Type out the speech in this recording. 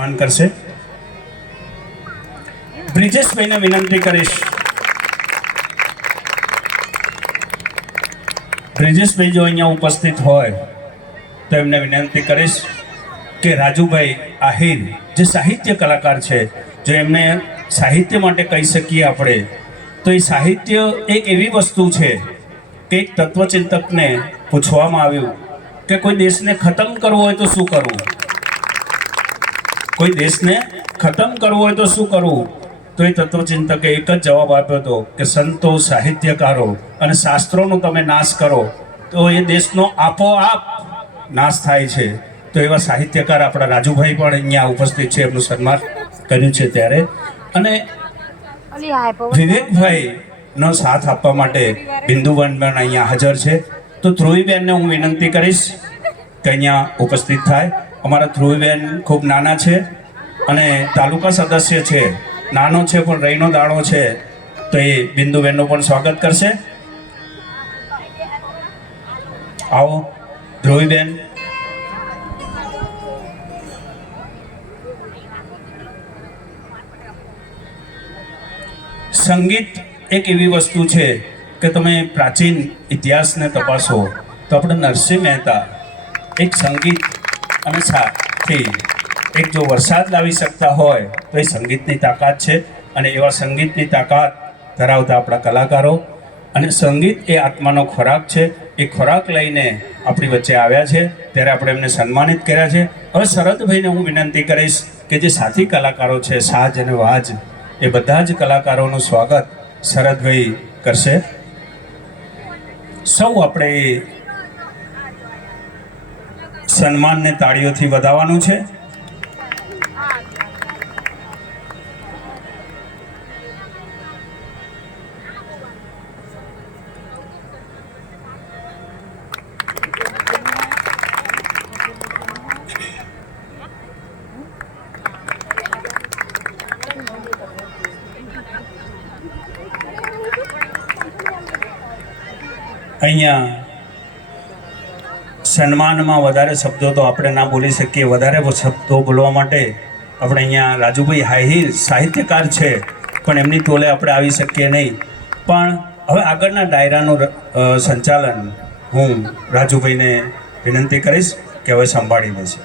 માન કરશે. બ્રિજેશભાઈને વિનંતી કરીશ. બ્રિજેશભાઈ જો અહીંયા ઉપસ્થિત હોય, તો એમને વિનંતી કરીશ કે રાજુભાઈ આહિર, જે સાહિત્ય કલાકાર છે, જો એમને સાહિત્ય માટે કહી શકીએ આપણે, તો એ સાહિત્ય એક એવી વસ્તુ છે કે એક તત્વચિંતકને પૂછવામાં આવ્યું કે કોઈ દેશને ખતમ કરવો હોય તો શું કરવું? કોઈ દેશને ખતમ કરવો હોય તો શું કરવું? તો એ તત્વચિંતકે એક જ જવાબ આપ્યો હતો કે સંતો સાહિત્યકારો અને શાસ્ત્રોનો તમે નાશ કરો, તો એ દેશનો આપોઆપ નાશ થાય છે. તો એવા સાહિત્યકાર આપણા રાજુભાઈ પણ અહીંયા ઉપસ્થિત છે, એમનું સન્માન કર્યું છે ત્યારે. અને વિવેકભાઈ નો સાથ આપવા માટે બિંદુવન બેન અહીંયા હાજર છે. તો ધ્રુવીબેનને હું વિનંતી કરીશ કે અહીંયા ઉપસ્થિત થાય. અમારા ધ્રુવીબેન ખૂબ નાના છે અને તાલુકા સદસ્ય છે. નાનો છે પણ રહીનો દાણો છે. તો એ બિંદુબેનનું પણ સ્વાગત કરશે. આવો, ધ્રુવીબેન. સંગીત એક એવી વસ્તુ છે કે તમે પ્રાચીન ઇતિહાસને તપાસો. તો આપણે નરસિંહ મહેતા, એક સંગીત અને સાથી એક જો વરસાદ લાવી શકતા હોય તો એ સંગીતની તાકાત છે અને એવા સંગીતની તાકાત ધરાવતા આપણા કલાકારો. અને સંગીત એ આત્માનો ખોરાક છે. એ ખોરાક લઈને આપણી વચ્ચે આવ્યા છે. ત્યારે આપણે એમને સન્માનિત કર્યા છે. હવે શરદભાઈને હું વિનંતી કરીશ કે જે સાથી કલાકારો છે, સાજ અને વાજ, એ બધા જ કલાકારોનું સ્વાગત શરદભાઈ કરશે. સૌ આપણે સન્માનને તાળીઓથી વધાવવાનું છે. અહીંયા સન્માનમાં વધારે શબ્દો તો આપણે ના બોલી શકીએ. વધારે શબ્દો બોલવા માટે આપણે અહીંયા રાજુભાઈ હાહિર સાહિત્યકાર છે, પણ એમની ટોલે આપણે આવી શકીએ નહીં. પણ હવે આગળના ડાયરાનું સંચાલન હું રાજુભાઈને વિનંતી કરીશ કે હવે સંભાળી લેશે